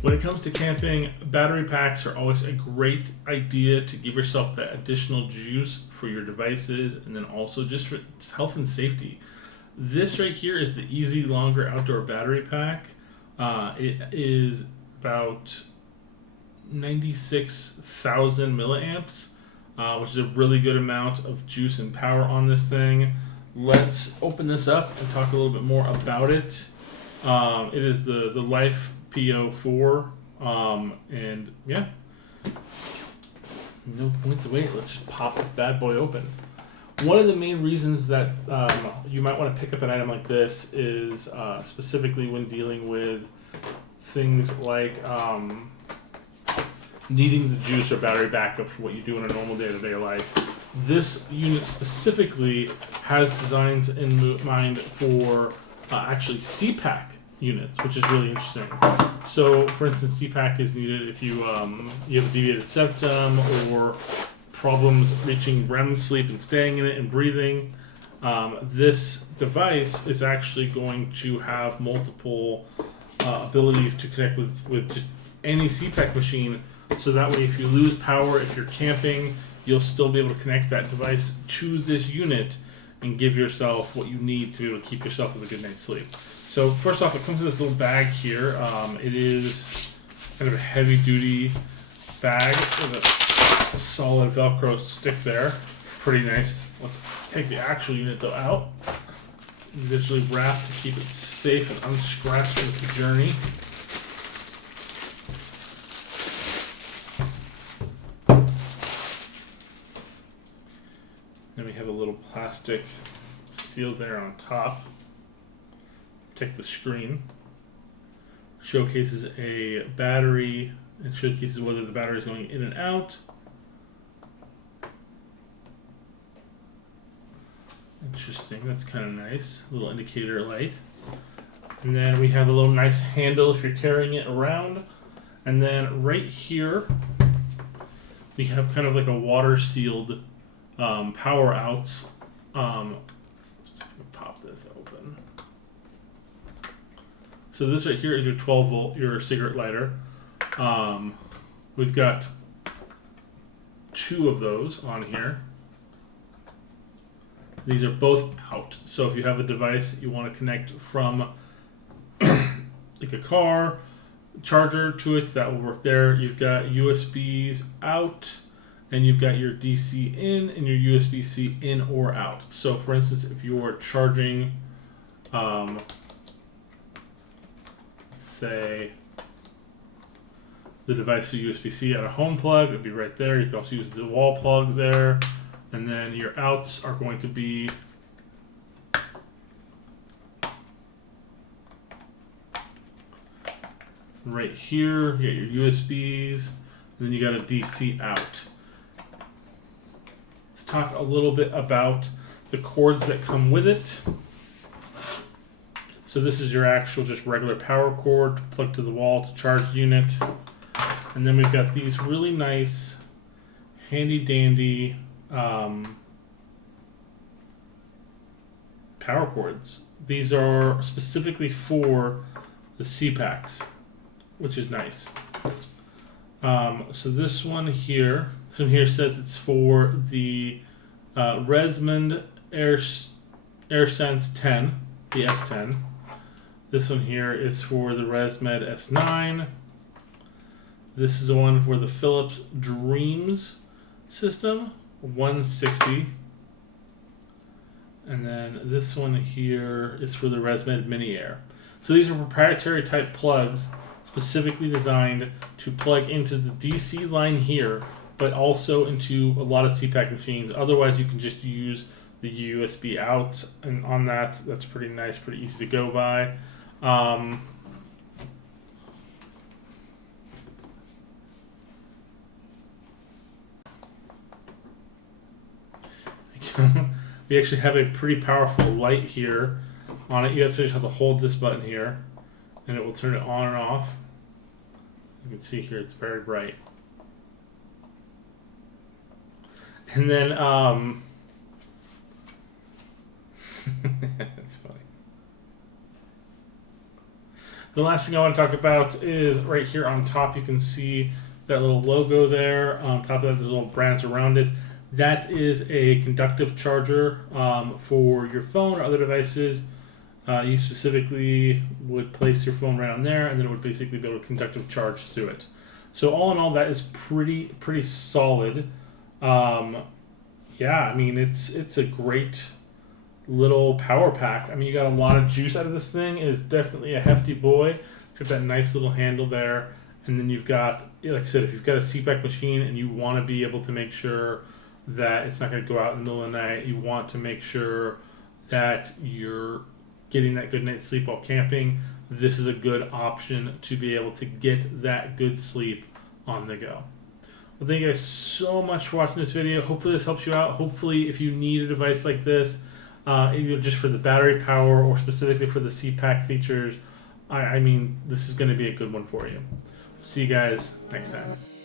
When it comes to camping, battery packs are always a great idea to give yourself that additional juice for your devices and then also just for health and safety. This right here is the EasyLonger Outdoor Battery Pack. It is about 96,000 milliamps, which is a really good amount of juice and power on this thing. Let's open this up and talk a little bit more about it. It is the Life PO4, and yeah, no point to wait. Let's just pop this bad boy open. One of the main reasons that you might want to pick up an item like this is specifically when dealing with things like needing the juice or battery backup for what you do in a normal day-to-day life. This unit specifically has designs in mind for actually CPAP units, which is really interesting. So, for instance, CPAP is needed if you have a deviated septum or problems reaching REM sleep and staying in it and breathing. This device is actually going to have multiple abilities to connect with just any CPAP machine, so that way if you lose power, if you're camping, you'll still be able to connect that device to this unit and give yourself what you need to be able to keep yourself with a good night's sleep. So first off, it comes in this little bag here. It is kind of a heavy-duty bag with a solid Velcro stick there. Pretty nice. Let's take the actual unit though out. Individually wrapped to keep it safe and unscratched with the journey. Then we have a little plastic seal there on top. Take the screen. Showcases a battery. It showcases whether the battery is going in and out. Interesting. That's kind of nice. A little indicator light. And then we have a little nice handle if you're carrying it around. And then right here, we have kind of like a water sealed power outs. Let's pop this open. So this right here is your 12 volt, your cigarette lighter. We've got 2 of those on here. These are both out. So if you have a device that you want to connect from like a car charger to it, that will work there. You've got USBs out, and you've got your DC in and your USB-C in or out. So for instance, if you're charging, say, the device to USB-C at a home plug, it'd be right there. You can also use the wall plug there. And then your outs are going to be right here. You got your USBs, and then you got a DC out. Let's talk a little bit about the cords that come with it. So this is your actual just regular power cord plugged to the wall to charge the unit. And then we've got these really nice, handy dandy power cords. These are specifically for the CPAPs, which is nice. So this one here says it's for the Resmond AirSense 10, the S10. This one here is for the ResMed S9. This is the one for the Philips Dreams system, 160. And then this one here is for the ResMed Mini Air. So these are proprietary type plugs specifically designed to plug into the DC line here, but also into a lot of CPAP machines. Otherwise, you can just use the USB out, and on that's pretty nice, pretty easy to go by. We actually have a pretty powerful light here on it. You just have to hold this button here, and it will turn it on and off. You can see here it's very bright. And then, that's funny. The last thing I want to talk about is right here on top. You can see that little logo there. On top of that, there's little brands around it. That is a conductive charger for your phone or other devices. You specifically would place your phone right on there, and then it would basically be able to conductive charge through it. So all in all, that is pretty solid. Yeah, I mean it's a great little power pack. I mean, you got a lot of juice out of this thing. It is definitely a hefty boy. It's got that nice little handle there, and then you've got, like I said, if you've got a CPAP machine and you want to be able to make sure that it's not going to go out in the middle of the night, you want to make sure that you're getting that good night's sleep while camping, this is a good option to be able to get that good sleep on the go. Well, thank you guys so much for watching this video. Hopefully this helps you out. Hopefully if you need a device like this, either just for the battery power or specifically for the CPAP features, I mean, this is going to be a good one for you. See you guys next time.